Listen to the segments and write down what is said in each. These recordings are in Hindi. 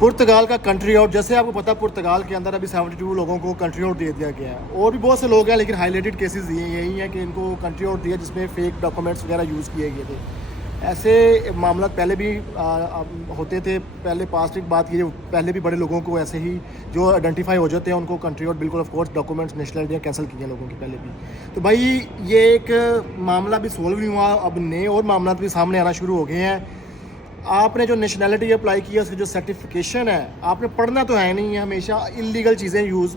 पुर्तगाल का कंट्री आउट, जैसे आपको पता है पुर्तगाल के अंदर अभी 72 लोगों को कंट्री आउट दे दिया गया है। और भी बहुत से लोग हैं, लेकिन हाईलाइटेड केसेस ये यही हैं कि इनको कंट्री आउट दिया जिसमें फेक डॉक्यूमेंट्स वगैरह यूज़ किए गए थे। ऐसे मामला पहले भी होते थे, पहले पास्ट की बात कीजिए, पहले भी बड़े लोगों को ऐसे ही जो आइडेंटिफाई हो जाते हैं उनको कंट्री आउट बिल्कुल of course documents nationality cancel किए लोगों की पहले भी। तो भाई ये एक मामला भी सोल्व नहीं हुआ, अब नए और मामला भी सामने आना शुरू हो गए हैं। आपने जो नेशनलिटी अप्लाई की है उसकी जो सर्टिफिकेशन है, आपने पढ़ना तो है नहीं है, हमेशा इलीगल चीज़ें यूज़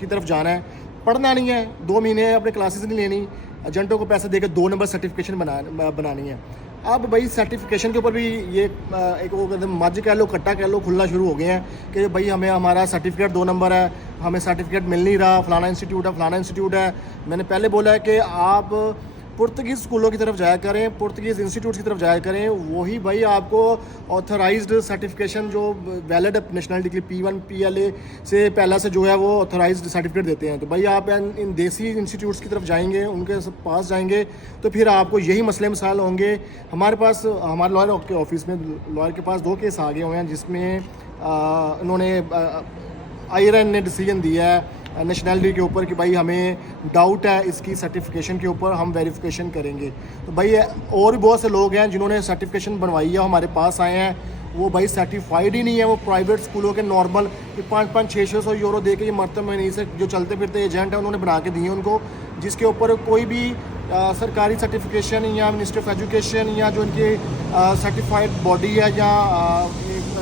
की तरफ जाना है, पढ़ना नहीं है, 2 महीने अपने क्लासेस नहीं लेनी, एजेंटों को पैसे देकर 2 नंबर सर्टिफिकेशन बनानी है। अब भाई सर्टिफिकेशन के ऊपर भी ये एक वो कहते हैं मज कह लो कट्टा कह लो खुलना शुरू हो गए हैं कि भाई हमें हमारा सर्टिफिकेट 2 नंबर है, हमें सर्टिफिकेट मिल नहीं रहा, फलाना इंस्टीट्यूट है। मैंने पहले बोला है कि आप पुर्तगीज़ स्कूलों की तरफ जाया करें, पुर्तगीज़ इंस्टीट्यूट की तरफ जाया करें, वही भाई आपको ऑथराइज्ड सर्टिफिकेशन जो वैलिड नेशनलिटी के लिए P1 PLA से पहला से जो है वो ऑथराइज्ड सर्टिफिकेट देते हैं। तो भाई आप इन देसी इंस्टीट्यूट्स की तरफ जाएंगे, उनके पास जाएंगे तो फिर आपको यही मसले मसाइल होंगे। हमारे लॉयर के ऑफिस में लॉयर के पास 2 केस आ गए हुए हैं जिसमें उन्होंने आयरन ने डिसीजन दिया है नेशनलिटी के ऊपर कि भाई हमें डाउट है इसकी सर्टिफिकेशन के ऊपर, हम वेरिफिकेशन करेंगे। तो भाई और भी बहुत से लोग हैं जिन्होंने सर्टिफिकेशन बनवाई है, हमारे पास आए हैं, वो भाई सर्टिफाइड ही नहीं है, वो प्राइवेट स्कूलों के नॉर्मल 500-600 यूरो दे के ये मरतब महीने से जो चलते फिरते एजेंट है उन्होंने बना के दिए उनको, जिसके ऊपर कोई भी सरकारी सर्टिफिकेशन या मिनिस्ट्री ऑफ एजुकेशन या जो इनकी सर्टिफाइड बॉडी है या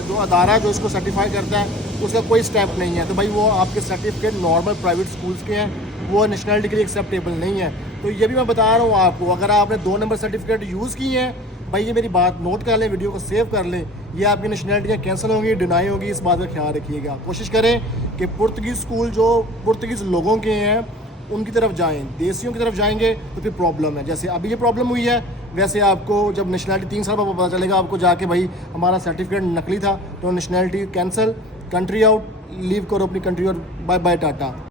जो अदारा है जो इसको सर्टिफाई करता है उसका कोई स्टेप नहीं है। तो भाई वो आपके सर्टिफिकेट नॉर्मल प्राइवेट स्कूल्स के हैं, वो नेशनलिटी के लिए एक्सेप्टेबल नहीं है। तो ये भी मैं बता रहा हूँ आपको, अगर आपने 2 नंबर सर्टिफिकेट यूज़ किए हैं भाई, ये मेरी बात नोट कर लें, वीडियो को सेव कर लें, ये आपकी नेशनलिटियाँ कैंसिल होंगी, डिनाई होगी, इस बात का ख्याल रखिएगा। कोशिश करें कि पुर्तगीज़ स्कूल जो पुर्तगीज़ लोगों के हैं उनकी तरफ जाएं, देसियों की तरफ जाएंगे तो फिर प्रॉब्लम है। जैसे अभी ये प्रॉब्लम हुई है, वैसे आपको जब नेशनलिटी 3 साल बाद पता चलेगा आपको जाके भाई हमारा सर्टिफिकेट नकली था, तो nationality cancel, country out, leave करो अपनी कंट्री और बाय बाय टाटा।